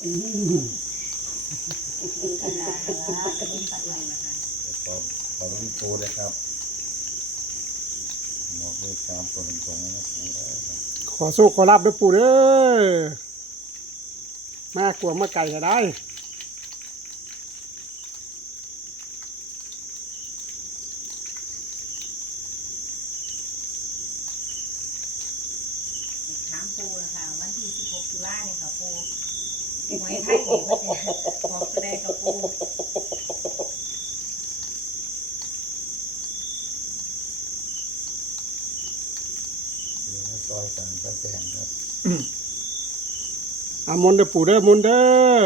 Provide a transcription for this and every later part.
ขนาดละจะเป็นพันใหม่นะคะขอขอรุ่นปูเลยครับหมอกเลขสามตัวตรงๆนะปูได้ครับขอสู้ขอรับด้วยปู่เด้อมากลัวมาไก่ก็ได้ ถามปูนะคะวันที่ 16ตุลาเนี่ยค่ะปู หวยไทยนี่ก็จะออกแสดงกับปูเรียกว่าซอยสามตะแตงครับอามนต์เด้อปู่เด้อมนต์เด้อ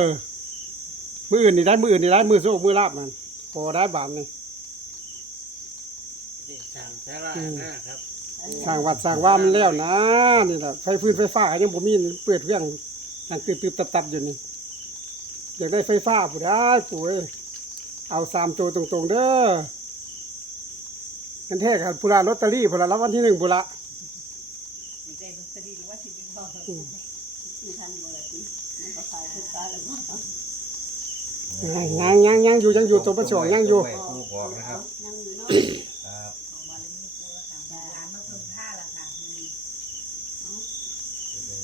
มืออื่นนี่ได้มืออื่นนี่ได้มือโซ่มือลาบมันขอได้บานนี่นี่สั่งสารานะครับสร้างวัดสร้างว่ามันแล้วนะนี่แหละไฟฟื้นไฟฟ้าก็ยังบ่มีเปิดเรื่องยังตืบๆตับๆอยู่นี่ อยากได้ไฟฟ้าผู้ได้ปู่เอ้ยเอาสามตัวตรงๆเด้อกันแท้ครับผู้ละลอตเตอรี่ผู้ละรับวันที่หนึ่งผู้ละดีใจมันสดีหรือว่าสิบิงบอกมีทันบ่ละติมันก็ขายทุกตาแล้วบ่ยังยังยังอยู่ยังอยู่ตัวประสงค์ยังอยู่แม่ปูบอกนะครับ ยังอยู่เนาะ ครับ ของบารมีปูแล้วค่ะร้านมาเพิ่มผ้าละค่ะมื้อนี้ จะได้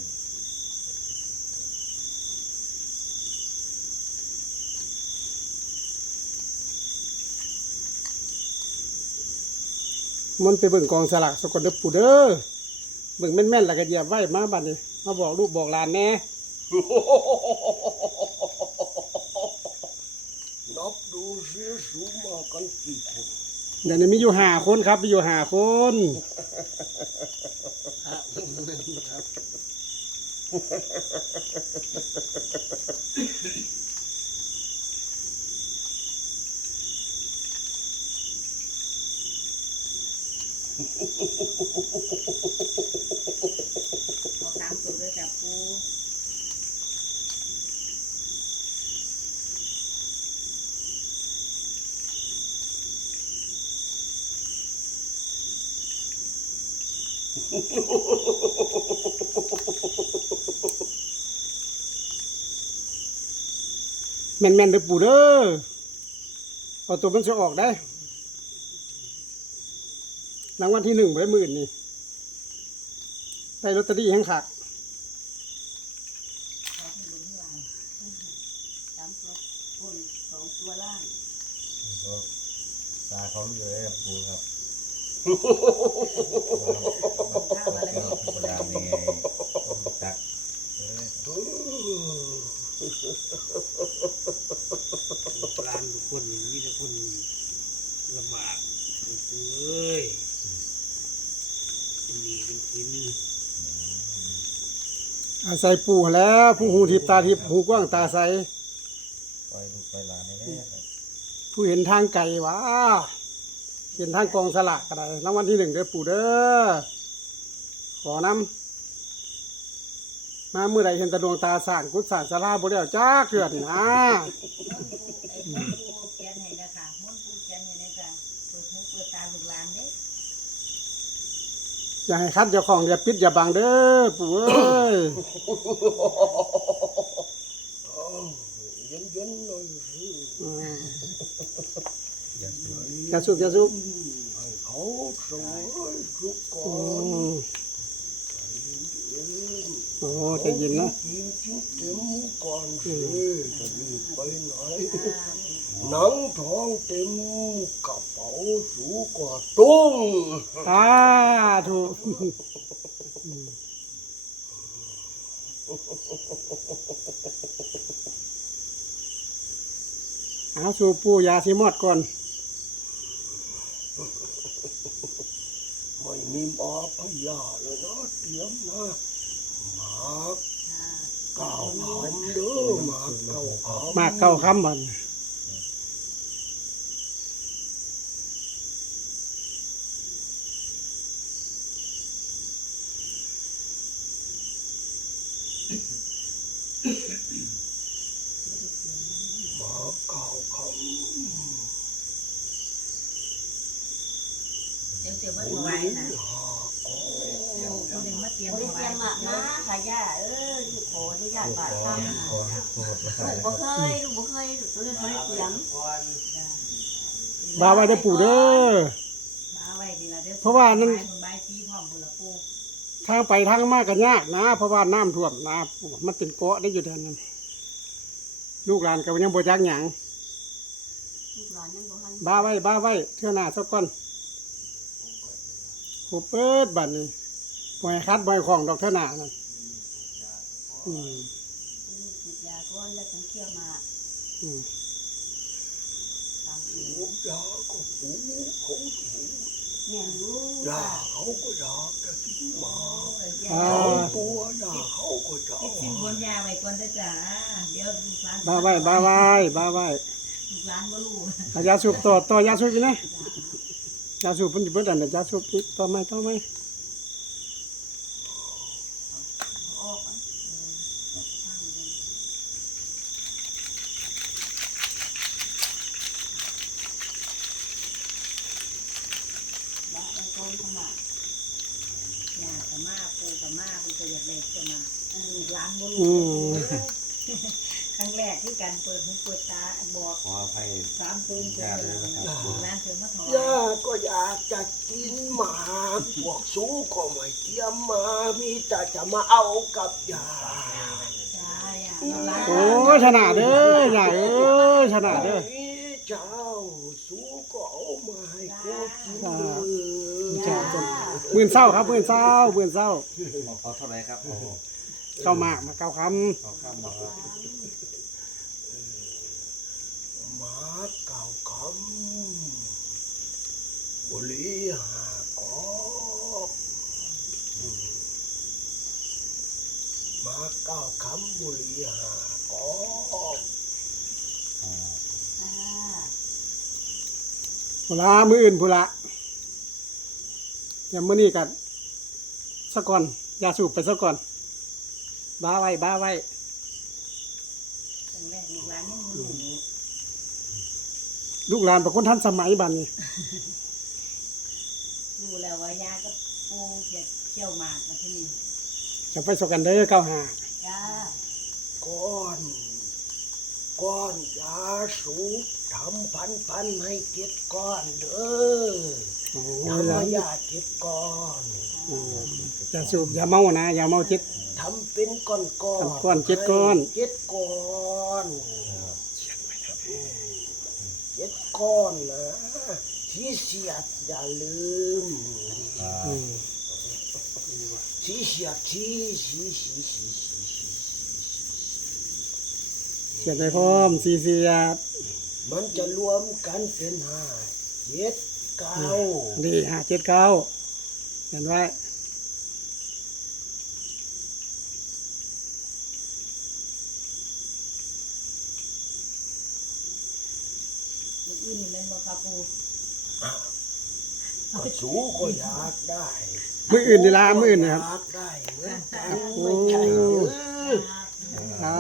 มันไปเบิ่งกองสลากสกลเด้อปู่เด้อเบิ่งแม่นๆแล้วก็เหยียบไว้มาบัดนี้มาบอกลูกบอกหลานแน่นับดูเสียสูงมากันกี่คนเดี๋ยวนี้มีอยู่ห้าคนครับ มีอยู่ห้าคนครับ บอกตามสูตรเลยจ้ะปูแม่นๆเด้อปู่เด้อเอาตัวมันจะออกได้ รางวัลที่หนึ่งไว้หมื่นนี่ได้ลอตเตอรี่แห่งขักขอให้บุญที่วางสามตัวบนสองตัวล่างก็ตาเขาอยู่ได้ปูครับข้าวอะไรก็ธรรมดานี่ตักเอ้ยร้านทุกคนนี่มีแต่คนลำบากเอ้ย มีเป็นกินอาศัยปู่แล้วผู้หูทิพย์ตาทิพย์หูกว้างตาใส ปล่อยลูกปล่อยหลานได้ๆครับผู้เห็นทางไกลวะเห็นทางกองสลากก็ได้รางวัลที่หนึ่งเด้อปู่เด้อขอนำมาเมื่อใดเห็นแตะดวงตาสร้างกุศลศาลาบ่ได้เอาจ้าเกือนี่นะไอ้ปูเขียนให้นะคะมุ่นปูเขียนให้นะคะเปิดหูเปิดตาลูกหลานเด้ อย่าให้คัดเจ้าของอย่าปิดอย่าบังเด้อปู่เอ้ยเย็นเย็นๆหน่อยสิอืมอย่าสวยอย่าสุกอย่าสุกให้เขาสวยทุกก่อือนมเย็นโอ้ใจเย็นนะ กินชิ้นเต็มก่อนสิจะรีบไปไหน หนังทองเต็มกระเป๋าสูงกว่าตุ้งสาธุเอาสู่ปู่ยาสิมอดก่อนไม่มีหมาพยาเลยนะเตรียมนะหมาเก้าคำเด้อหมาเก้าคำมากเข้าคำบัน หมาเก้าค เดี๋ยวเจอเมื่อไหร่นะำหาอ๋อ คนหนึ่งมา เตรียม บ่ได้เตรียมหมากนะขายาเออลูกขออนุญาตบาด ขอ ทำ ขอขอ ลูกบ่เคยลูกบ่เคยลูกบ่ได้เตรียมบาไว้ได้อปู่เด้อ เอาไว้ดีละเด้อเพราะว่านั่น ใบสีพร้อมบุญละปูทางไปทางมาก็ยากนะ เพราะว่าน้ำท่วมนะมันเป็นเกาะได้อยู่แถวนั้นลูกหลานก็ยังบ่จักหยังลูกหลานยังบ่ทันบ้าไว้บ้าไว้เทื่อหน้าสักก่อนโหเปิดบัดนี้บ่ให้คัดบ่ให้ของดอกเทื่อหน้านั่นอืมฉีดยาก่ อนแล้วจังเคี่ยวมาอืมตามหูยาก็หูเขาหูแม่ยรู้ยาเขาก็อยากจะกินหมาเขาตัวยาเขาก็อยากคิดสิ้นบนยาไว้ก่อนเด้จ้าเดี๋ยวลูกหลานบ้าไว้บ้าไว้บ้าไว้ลูกหลานบ่รู้เอายาสูบต่อต่อยาสูบอีกนะยาสูบเพิ่นสิเบิดอันน่ะยาสูบอีกต่อไหมต่อไหม ออกก่อนบาดไปก่อนขมาก ยากับมาปูกับมาปูก็อยากได้ก็มาเออลูกหลานบ่อืรู้มครั้งแรกที่การเปิดหูเปิดตาบอกขออภัยสามปืนเจอลูกหลานเจอมาถอยยาก็อยากจะกินหมาพวกสูงก็ไม่เตรียมมา มีแต่จะมาเอากับยาจ้าอย่าลูกหลานโอ้ยชนะเด้อยายเอ้ยชนะเด้อมีเจ้าสูงก็เอามาให้ กูกินอ่าเลยจ้าจ้าหมื่นเศร้าครับหมื่นเศร้าหมื่นเศร้าขอเท่าไหร่ครับโอ้โหเข้ามากมาเก้าคขอข้ามมาครับหมาเก่าคำบุหรีหากอบหมาเก่าคำบุหรีหากอบ อ่า อ่าำ พุละมืออื่นพุละเดี๋ยวมื้อนี้กันสักก่อนยาสูบไปสักก่อน บ้าไว้ บ้าไว้ครั้งแรกลูกหลานยังบ่รู้ลูกหลานเป็นคนทันสมัยบัดนี้รู้แล้วว่ายากับปูจะเขี่ยวหมากมาที่นี่จะไปสกันเด้อเก้าหาจ้าก้อน ก้อนยาสูบ ทำพันพันๆให้เจ็ดก้อนเด้อโอ้ทำยให้ยาเจ็ดก้อนยาสูบยาเมานะยาเมาเจ็ดทำเป็นก้อนก้อนทำก้อนเจ็ดก้อนเจ็ดก้อนเจ็ดก้อนนะที่เสียดอย่าลืมอ่าอืมที่เสียดที่สีสีสีสีสีเขียนไปพร้อมสีเสียด มันจะรวมกันเป็นห้าเจ็ดเก้าดีห้าเจ็ดเก้าเขียนไว้ลูกอื่นนี่แม่นบ่ครับปูก็สูก็อยากได้มืออื่นดีละมืออื่นนะครับอยากได้เหมือนกันโอ้ไม่ใช่หรืออ่า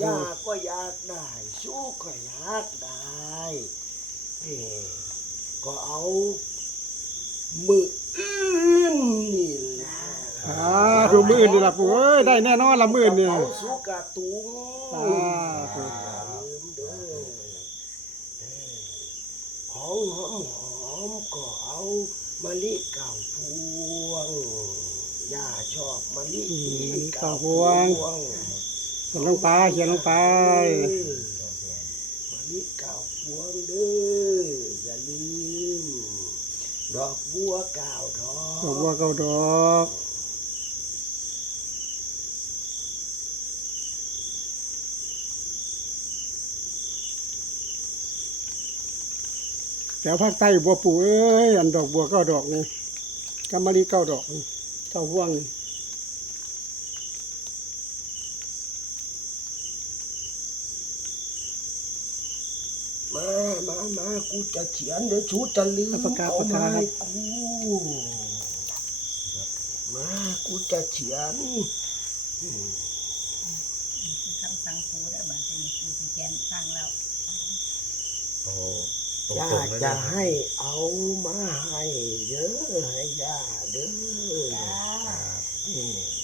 อยากก็อยากได้ สู้ก็อยากได้เอ้ ก็เอามืออื่นนี่แหละอ่าดูมืออื่นดีละปู่เอ้ยได้แน่นอนละมืออื่นเนี่ย เอาสู้กระตุงอ่าอย่าลืมเด้อเอ้ของหอมหอมๆก็เอามะลิเก่าพวงย่าชอบมะลิอืมอันนี้เก้าพวงพวง เขียนลงไปเขียนลงไป มะลิเก่าพ วงเด้ออย่าลืม ดอกบัวเก่าดอดอกบัวเก้าดอกแถวภาคใต้บัวปูเอ้ยอันดอกบัวเก้าดอกนี่กำมะลิเก้าดอกนี่เก้าห่วงนี่ มามามากูจะเขียนเดี๋ยวชูจะลืมประกาศเอาประกามาศให้กูมากูจะเขียนคำสั่งปูได้บัดนี้ปูสิแกนสั่งแล้วโอ้ตรย่างๆเลยจะนะให้เอามาให้เด้อให้ย่าเด้อจ้า ครับใเอ๊ะ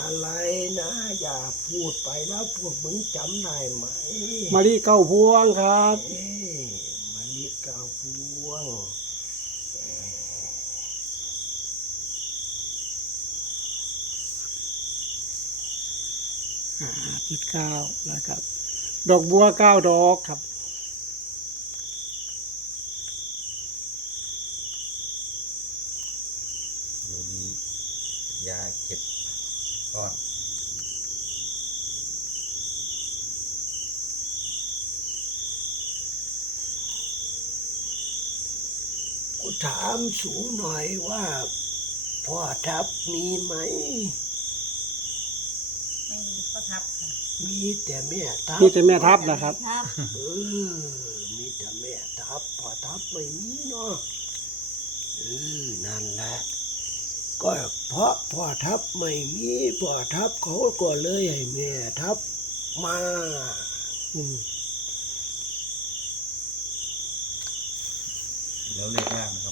อะไรนะ อย่าพูดไปแล้วพวกมึงจำได้ไหมมารีเก้าพวงครับ เอ๊ะมะลิกาวพวงอ่าจิตเก้านะครับ ดอกบัวเก้าดอกครับ ดูดียาเก็บ ก้อนกูถามสูงหน่อยว่าพ่อทับมีไหม ไม่มีข้อทับค่ะมีแต่แม่ทับนี่จะแม่ทัพนะครับครับเออมีแต่แม่ทับพ่อทับไม่มีเนาะเออนั่นแหละ ก็เพราะพ่อทับไม่มีพ่อทับเขาก็เลยให้แม่ทับมาอืมแล้วเรียกล่างนะครับ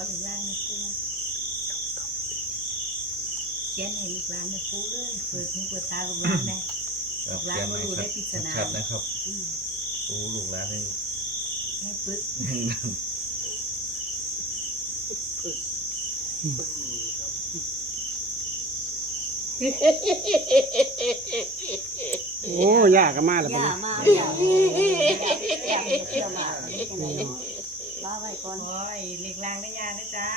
ขออีกร้านในปูเขียนให้ลูกหลานในปูเลยเปิดหูเปิดตาลูกหลานแม่ครับร้านเขียนไว้รู้คได้รับปริศนาชัดนะครับอืมดูลูกหลานให้ให้ปึ๊กโอ้ยากกันมากแล้วย่าบัดนี้มาย่าย่าเที่ยวมาจังได๋ลาไว้ก่อนโอ้ยเล็กลางได้ยาได้จ้า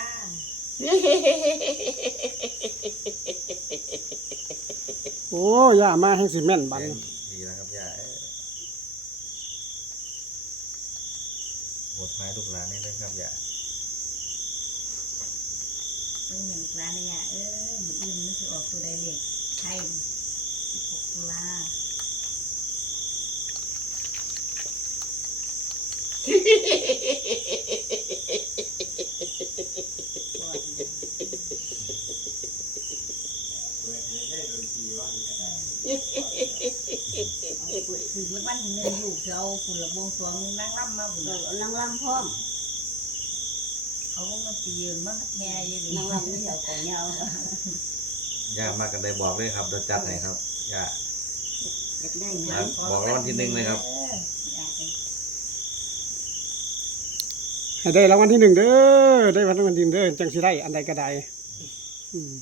โอ้ยากมากแห่งสิแม่นบัดเขียนี้นดีนะครับย่าเอ้ยบทพายลูกหลานนี่เลยครับย่าเพิ่งเห็นลูกหลานได้ยาเอ้ยมืออื่นมันจะออกตัวใดเล็กใช่สิบหกตุลาก่อนเอาเปิด คือวันที่หนึ่งลูกจะเอาคุณละบวงสรวงนั่งร่ำมาบุญเออนางลำพร้อมเขาก็มาตียืนมาแง่ยืนนางลำนี่เดี๋ยวของยาวย่ามากันได้บอกเลยครับเดี๋ยวจัดให้ครับย่าอยากได้คงารันบบอกรางวัลที่หนึ่งเลยครับ อออยากเป็น ให้ได้รางวัลที่หนึ่งเด้อได้รางวัลที่หนึ่งเด้อจังสิได้อันใดก็ได้อืม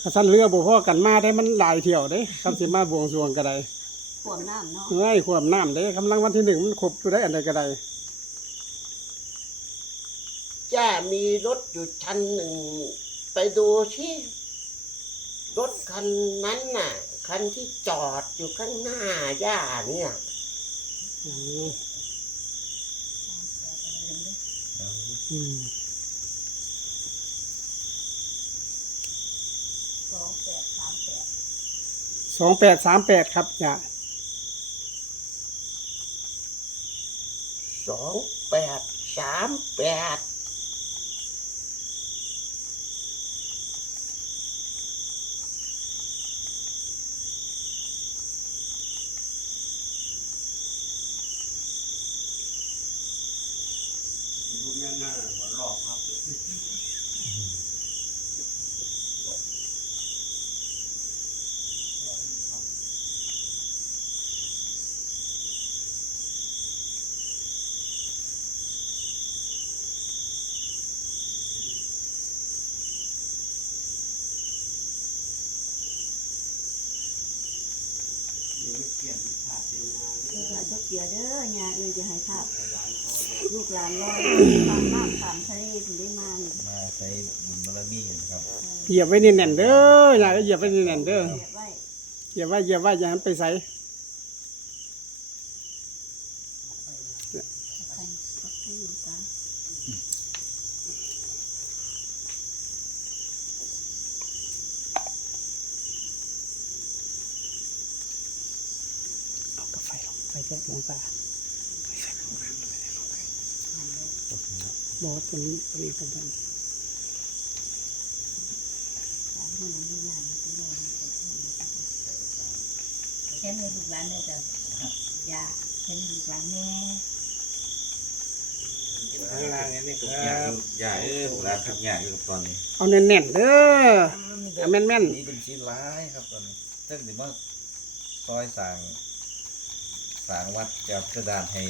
ข้าสั้นเรือบ่พอกันมาได้มันหลายเที่ยวเด้คำสิมาบวงสรวงก็ได้ขวมน้ำเนาะเฮ้ยความน้ำเด้คำรางวัลที่หนึ่งมันครบอยู่ได้อันใดก็ได้จ้ามีรถอยู่ชั้นหนึ่ง ไปดูที่รถคันนั้นน่ะ คันที่จอดอยู่ข้างหน้าย่าเนี่ยอืมอืม สองแปดสามแปดสองแปดสามแปดครับอย่าสองแปดสามแปด เออทุกเกียเด้อยาเอ้ยจะให้ภาพลูกหลานรอตามน้ำตามทะเลถึงได้มานี่มาใช้บุญบารมีนะครับเหยียบไว้แน่นๆเด้ออย่าก็เหยียบไว้แน่นๆเด้อเก็บไว้เหยียบไว้เหยียบไว้อย่าให้มันไปใส่ ให้หลวงตา เอากาแฟลง ไปแทรกลงตาไปแทรกลงน้ำไปแทรกลงไปบอกว่าตัวนี้ตัวนี้กันกันสามมือไม่นานก็เลยเช่นในลูกหลานเนี่ยจะอยากเช่นลูกหลานแน่ข้างล่างนี่ทุกคอย่ารังบอย่าเออร้านทุกอย่างอยู่กับตอนนี้ เอาแน่นๆเด้อเอาแม่นนี่เป็นชิ้นร้ายครับตอนนี้ซึ่งถือว่าซอยสาง สางวัดกับกระดานให้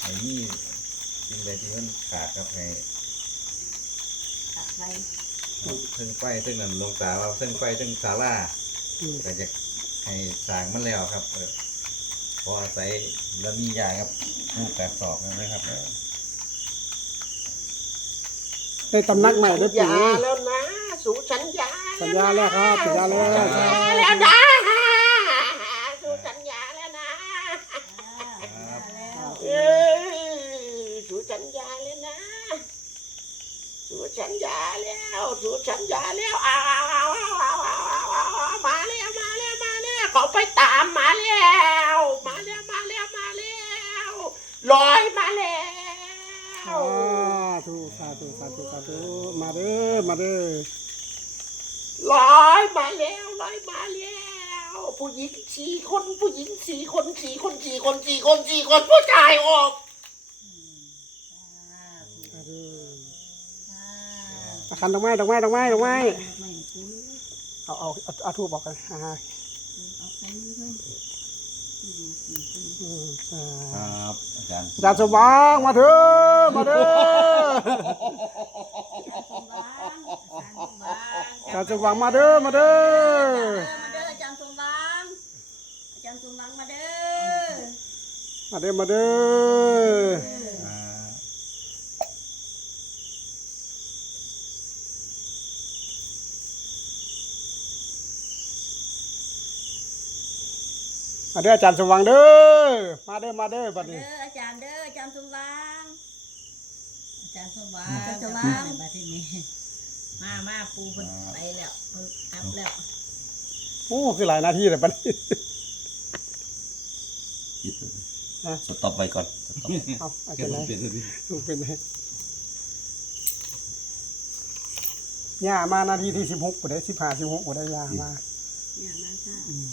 ให้นี่สิ่งใดที่มันขาดครับให้ตัดไว้ซึ่งไฟซึ่งนั่นหลวงตาว่าซึ่งไฟซึ่งศาลาๆอืมก็จะให้สร้างมันแล้วครับเออพออาศัยแล้วมียาครับลูกแปดศอกนะครับเออได้ตำนักใหม่ได้อปู่ย่าแล้วนะ สู่สัญญาสัญญาแล้วครับสัญญาแล้วสัญญาแล้วนะ ญญาเลยนะสูตรสัญญาแล้วสูตรสัญญาแล้วอ้าวอ้าวอ้าวอ้าวอ้าวอ้าวอ้ามาแล้วมาแล้วมาแล้วเขาไปตามมาแล้วมาแล้วมาแล้วมาแล้วลอยมาแล้วธุสาธุสาธุสาธุมาเด้อมาเด้อลอยมาแล้วลอยมาแล้วผู้หญิงสี่คนผู้หญิงสี่คนสี่คนสี่คนสี่คนสี่คนผู้ชายออก อาคันดอกไม้ดอกไม้ดอกไม้ดอกไม้ไม่คุ้นเอาเอาเอาเอาทูบบอกกันอ่าเอาไปเลยสี่สี่คนอืมสาครับอาจารย์อาจารย์สว่างมาเถอะมาเด้ออาจารย์สมบังอาจารย์สว่างมาเด้อมาเด้อมาเด้ออาจารย์สมบังอาจารย์สมบังมาเด้อมาเด้อมาเด้อ มาเด้ออาจารย์สว่างเด้อ มาเด้อมาเด้อบัดเด้นี้ออาจารย์เด้ออาจารย์สมบังอาจารย์สมบังอาจารย์สมบัง มาที่นี่มามาปูคนไปแล้วเพิ่นกลับแล้วโอ้ คือหลายนาทีเลยบัดนี้คิดฮะ สต็อปไว้ก่อนสต็อปเอาอาจารย์ไหนดูเป็นไงย่ามานาทีที่สิบหกกูได้สิบห้าสิบหกกูได้ย่ามา เนี่ยมาค่ะอืม